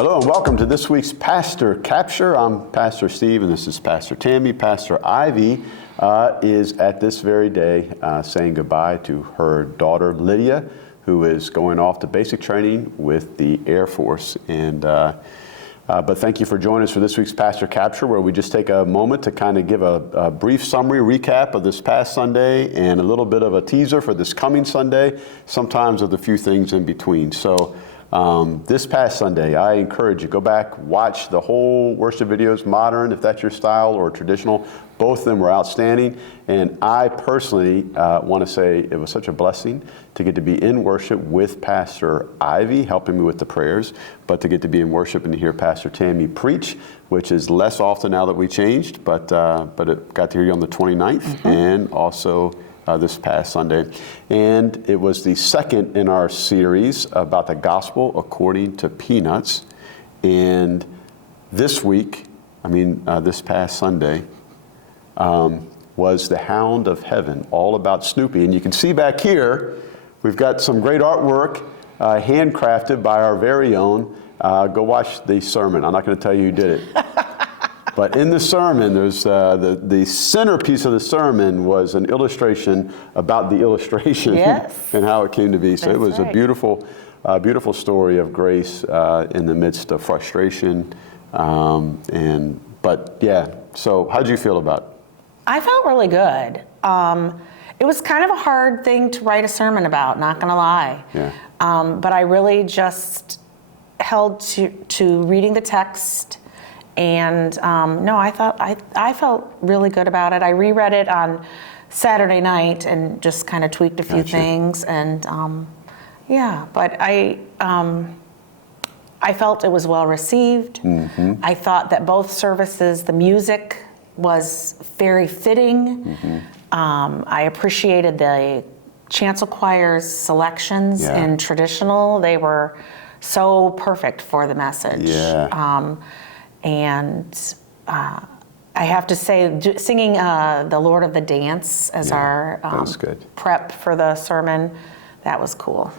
Hello and welcome to this week's Pastor Capture. I'm Pastor Steve and this is Pastor Tammy. Pastor Ivy is at this very day saying goodbye to her daughter Lydia, who is going off to basic training with the Air Force. But thank you for joining us for this week's Pastor Capture, where we just take a moment to kind of give a brief summary recap of this past Sunday and a little bit of a teaser for this coming Sunday, sometimes with a few things in between. So this past Sunday, I encourage you, go back, watch the whole worship videos, modern, if that's your style, or traditional. Both of them were outstanding. And I personally want to say it was such a blessing to get to be in worship with Pastor Ivy, helping me with the prayers, but to get to be in worship and to hear Pastor Tammy preach, which is less often now that we changed, but it got to hear you on the 29th and also this past Sunday. And it was the second in our series about the gospel according to Peanuts. And this week, this past Sunday, was The Hound of Heaven, all about Snoopy. And you can see back here, we've got some great artwork handcrafted by our very own. Go watch the sermon. I'm not going to tell you who did it. But in the sermon, there's the centerpiece of the sermon was an illustration about the illustration and how it came to be. So That's it was right. a beautiful story of grace in the midst of frustration. So how'd you feel about it? I felt really good. It was kind of a hard thing to write a sermon about, not gonna lie. Yeah. But I really just held to reading the text. And I felt really good about it. I reread it on Saturday night and just kind of tweaked a few things. And but I felt it was well received. Mm-hmm. I thought that both services, the music was very fitting. Mm-hmm. I appreciated the chancel choir's selections in traditional. They were so perfect for the message. Yeah. I have to say, singing the Lord of the Dance as our prep for the sermon, that was cool.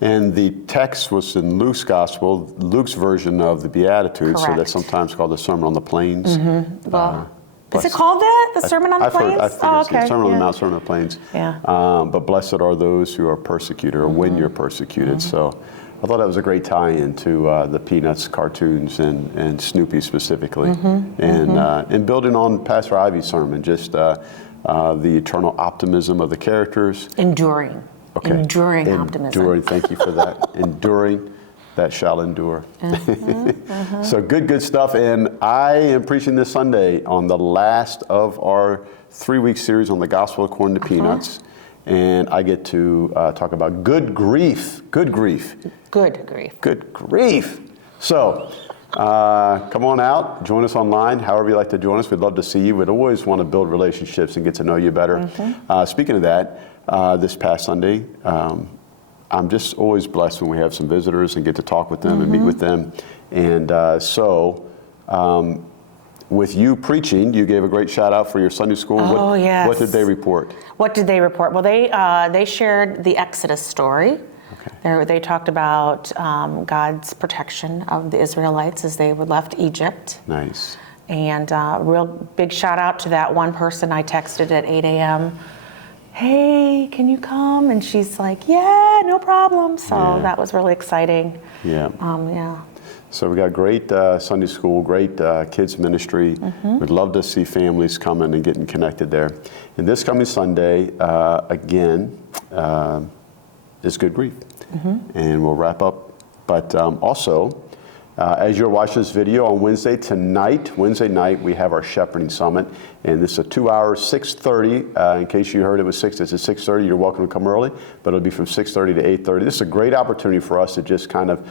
And the text was in Luke's gospel, Luke's version of the Beatitudes, so that's sometimes called the Sermon on the Plains. Mm-hmm. Well, is it called that? The Sermon on the Plains? I think it's the Sermon on the Mount, Sermon on the Plains. Yeah. But blessed are those who are persecuted, or when you're persecuted. So I thought that was a great tie-in to the Peanuts cartoons and Snoopy specifically. And building on Pastor Ivy's sermon, just the eternal optimism of the characters. Enduring. Okay. Enduring optimism. Enduring, thank you for that. Enduring, that shall endure. So good stuff. And I am preaching this Sunday on the last of our 3-week series on the gospel according to Peanuts. And I get to talk about good grief. Good grief. Good grief. Good grief. So come on out, join us online, however you like to join us. We'd love to see you. We'd always want to build relationships and get to know you better. Speaking of that, this past Sunday, I'm just always blessed when we have some visitors and get to talk with them and meet with them. And with you preaching, you gave a great shout out for your Sunday school. What did they report? What did they report? Well, they shared the Exodus story. Okay. They talked about God's protection of the Israelites as they were left Egypt. Nice. And real big shout out to that one person I texted at 8 a.m. Hey, can you come? And she's like, yeah, no problem. So that was really exciting. Yeah. So we got great Sunday school, great kids ministry. We'd love to see families coming and getting connected there. And this coming Sunday, again, is Good Grief. And we'll wrap up. But also, as you're watching this video on Wednesday night, we have our Shepherding Summit. And this is a 2-hour, 6:30. In case you heard it was 6, it's at 6:30. You're welcome to come early, but it'll be from 6:30 to 8:30. This is a great opportunity for us to just kind of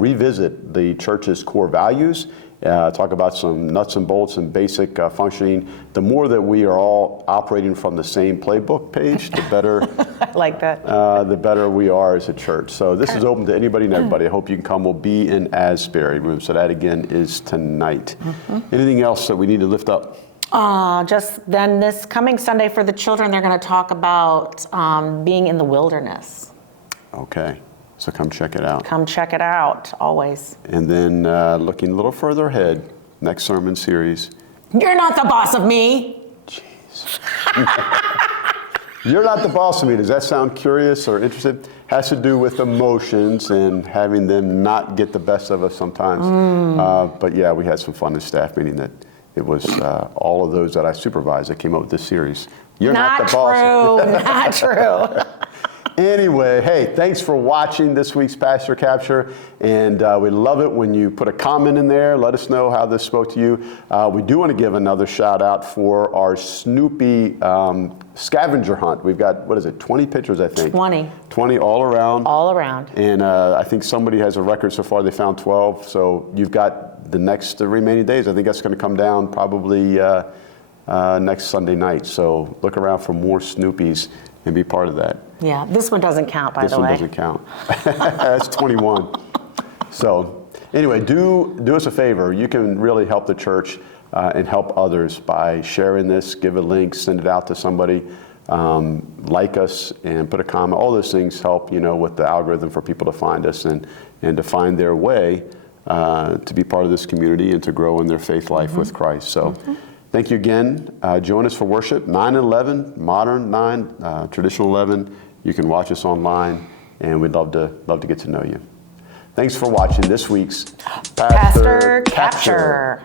revisit the church's core values, talk about some nuts and bolts and basic functioning. The more that we are all operating from the same playbook page, the better I like that. the better we are as a church. So this is open to anybody and everybody. I hope you can come. We'll be in Asbury. So that again is tonight. Anything else that we need to lift up? Just then this coming Sunday for the children, they're going to talk about being in the wilderness. Okay. So come check it out. Come check it out, always. And then looking a little further ahead, next sermon series. You're not the boss of me. Jeez. You're not the boss of me. Does that sound curious or interested? Has to do with emotions and having them not get the best of us sometimes. But yeah, we had some fun in staff meeting that it was all of those that I supervised that came up with this series. You're not the boss. Not true. Anyway, hey, thanks for watching this week's Pastor Capture, and we love it when you put a comment in there. Let us know how this spoke to you. We do want to give another shout out for our Snoopy scavenger hunt. We've got, 20 pictures, I think? 20. 20 all around. All around. And I think somebody has a record so far. They found 12, so you've got the remaining days. I think that's going to come down probably next Sunday night, so look around for more Snoopies and be part of that. Yeah, this one doesn't count, by the way. This one doesn't count. That's 21. So anyway, do us a favor. You can really help the church and help others by sharing this. Give a link, send it out to somebody, like us, and put a comment. All those things help, with the algorithm for people to find us and to find their way to be part of this community and to grow in their faith life with Christ. So. Thank you again. Join us for worship, 9 and 11, modern 9, traditional 11. You can watch us online, and we'd love to get to know you. Thanks for watching this week's Pastor Capture.